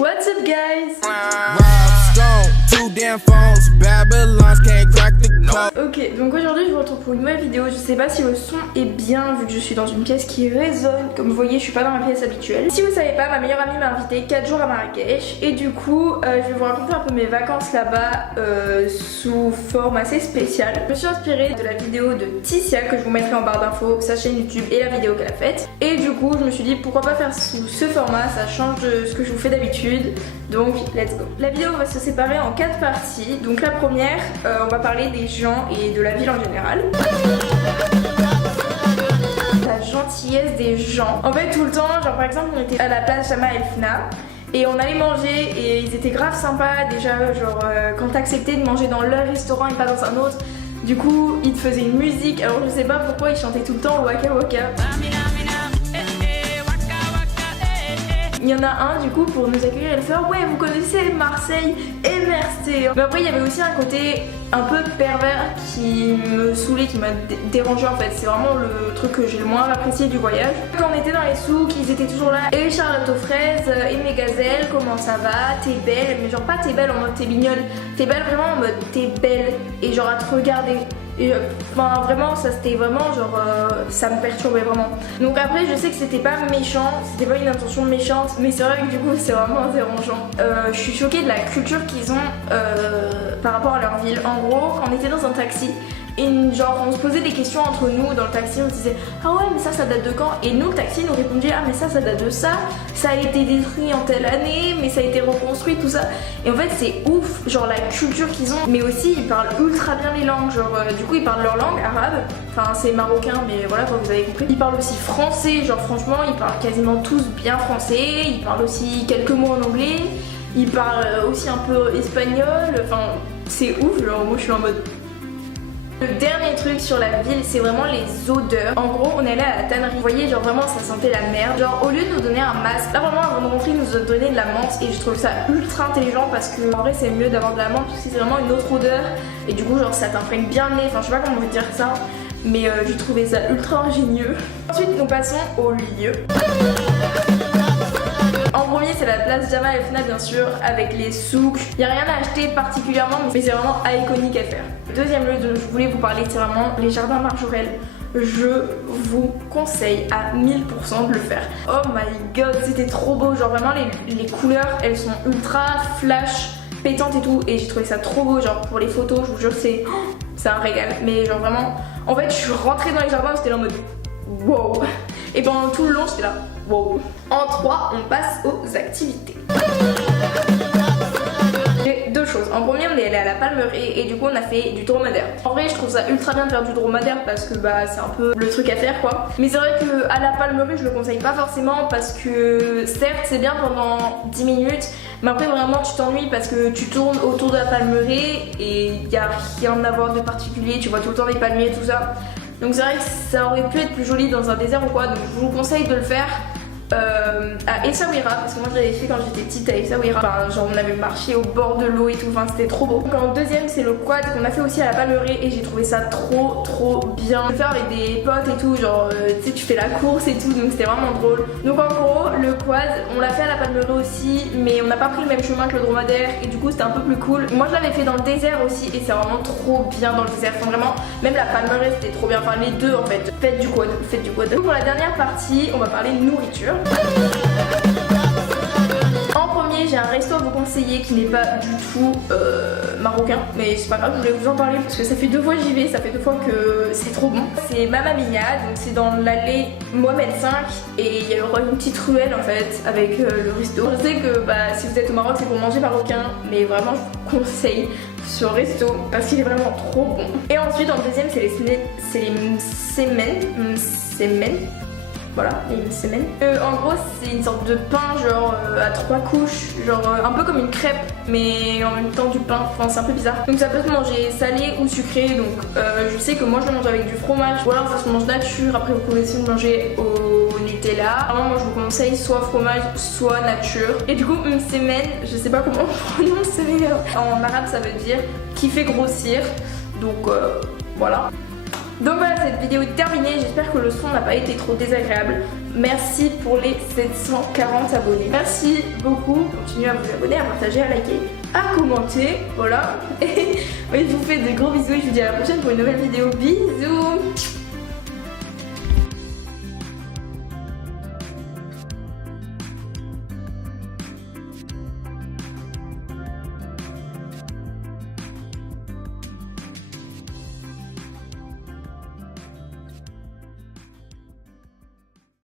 What's up guys? Ok, donc aujourd'hui je vous retrouve pour une nouvelle vidéo. Je sais pas si le son est bien vu que je suis dans une pièce qui résonne. Comme vous voyez, je suis pas dans ma pièce habituelle. Si vous savez pas, ma meilleure amie m'a invité 4 jours à Marrakech. Et du coup, je vais vous raconter un peu mes vacances là-bas sous forme assez spéciale. Je me suis inspirée de la vidéo de Ticia que je vous mettrai en barre d'infos, sa chaîne YouTube et la vidéo qu'elle a faite. Et du coup, je me suis dit pourquoi pas faire sous ce format, ça change de ce que je vous fais d'habitude. Donc, let's go. La vidéo va se séparer en 4 parties. Donc la première, on va parler des gens et de la ville en général. La gentillesse des gens. En fait, tout le temps, genre par exemple, on était à la place Jemaa El Fna et on allait manger et ils étaient grave sympas. Déjà, genre quand t'acceptais de manger dans leur restaurant et pas dans un autre, du coup, ils te faisaient une musique. Alors, je sais pas pourquoi ils chantaient tout le temps Waka Waka. Il y en a un du coup pour nous accueillir et le faire ouais vous connaissez Marseille et merci. Mais après il y avait aussi un côté un peu pervers qui me saoulait, qui m'a dérangé en fait. C'est vraiment le truc que j'ai le moins apprécié du voyage. Quand on était dans les souks, ils étaient toujours là. Et Charlotte aux fraises, et mes gazelles, comment ça va? T'es belle, mais genre pas t'es belle en mode t'es mignonne. T'es belle vraiment en mode t'es belle et genre à te regarder. Et enfin vraiment ça c'était vraiment genre ça me perturbait vraiment. Donc après je sais que c'était pas méchant, c'était pas une intention méchante, mais c'est vrai que du coup c'est vraiment dérangeant. Je suis choquée de la culture qu'ils ont par rapport à leur ville. En gros quand on était dans un taxi et genre on se posait des questions entre nous dans le taxi, on se disait ah ouais mais ça date de quand? Et nous le taxi nous répondait ah mais ça date de ça a été détruit en telle année mais ça a été reconstruit tout ça. Et en fait c'est ouf genre la culture qu'ils ont, mais aussi ils parlent ultra bien les langues, genre du coup ils parlent leur langue arabe, enfin c'est marocain mais voilà quoi vous avez compris. Ils parlent aussi français, genre franchement ils parlent quasiment tous bien français, ils parlent aussi quelques mots en anglais, ils parlent aussi un peu espagnol, enfin c'est ouf, genre moi je suis en mode. Le dernier truc sur la ville, c'est vraiment les odeurs. En gros, on est allé à la tannerie. Vous voyez, genre vraiment, ça sentait la merde. Genre, au lieu de nous donner un masque, là vraiment, avant de rentrer, ils nous ont donné de la menthe. Et je trouve ça ultra intelligent parce que, en vrai, c'est mieux d'avoir de la menthe parce que c'est vraiment une autre odeur. Et du coup, genre, ça t'imprègne bien le nez. Enfin, je sais pas comment vous dire ça. Mais j'ai trouvé ça ultra ingénieux. Ensuite, nous passons au lieu. En premier c'est la place Jemaa El Fna bien sûr, avec les souks. Il n'y a rien à acheter particulièrement mais c'est vraiment iconique à faire. Le deuxième lieu dont je voulais vous parler c'est vraiment les jardins Marjorelle. Je vous conseille à 1000% de le faire. Oh my god c'était trop beau, genre vraiment les couleurs elles sont ultra flash, pétantes et tout. Et j'ai trouvé ça trop beau, genre pour les photos je vous jure c'est un régal. Mais genre vraiment, en fait je suis rentrée dans les jardins j'étais là en mode wow. Et pendant tout le long j'étais là wow. En 3 on passe aux activités. J'ai deux choses. En premier on est allé à la Palmeraie et du coup on a fait du dromadaire. En vrai je trouve ça ultra bien de faire du dromadaire parce que bah c'est un peu le truc à faire quoi. Mais c'est vrai que à la Palmeraie je le conseille pas forcément parce que certes c'est bien pendant 10 minutes mais après vraiment tu t'ennuies parce que tu tournes autour de la Palmeraie et il n'y a rien à voir de particulier, tu vois tout le temps les palmiers et tout ça. Donc c'est vrai que ça aurait pu être plus joli dans un désert ou quoi, donc je vous conseille de le faire à Essaouira, parce que moi je l'avais fait quand j'étais petite à Essaouira. Enfin genre on avait marché au bord de l'eau et tout, enfin c'était trop beau. Donc en deuxième c'est le quad qu'on a fait aussi à la Palmeraie et j'ai trouvé ça trop bien. Le faire avec des potes et tout, genre tu sais tu fais la course et tout, donc c'était vraiment drôle. Donc en gros le quad on l'a fait à la Palmeraie aussi, mais on n'a pas pris le même chemin que le dromadaire et du coup c'était un peu plus cool. Moi je l'avais fait dans le désert aussi et c'est vraiment trop bien dans le désert, enfin vraiment même la Palmeraie c'était trop bien, enfin les deux en fait. Faites du quad. Donc pour la dernière partie on va parler nourriture. En premier j'ai un resto à vous conseiller qui n'est pas du tout marocain, mais c'est pas grave, je voulais vous en parler parce que ça fait 2 fois que j'y vais, ça fait 2 fois que c'est trop bon. C'est Mamma Mia, donc c'est dans l'allée Mohamed V et il y a une petite ruelle en fait avec le resto. Je sais que bah, si vous êtes au Maroc c'est pour manger marocain, mais vraiment je vous conseille ce resto parce qu'il est vraiment trop bon. Et ensuite en deuxième c'est les msemen. Voilà, une semaine. En gros, c'est une sorte de pain, genre à 3 couches, genre un peu comme une crêpe, mais en même temps du pain. Enfin, c'est un peu bizarre. Donc, ça peut se manger salé ou sucré. Donc, je sais que moi, je le mange avec du fromage. Ou alors, ça se mange nature. Après, vous pouvez aussi le manger au Nutella. Vraiment, moi, je vous conseille soit fromage, soit nature. Et du coup, une semaine, je sais pas comment on prononce, mais en arabe, ça veut dire qui fait grossir. Donc, voilà. Donc voilà, cette vidéo est terminée, j'espère que le son n'a pas été trop désagréable. Merci pour les 740 abonnés. Merci beaucoup. Continuez à vous abonner, à partager, à liker, à commenter. Voilà. Et je vous fais de gros bisous et je vous dis à la prochaine pour une nouvelle vidéo. Bisous.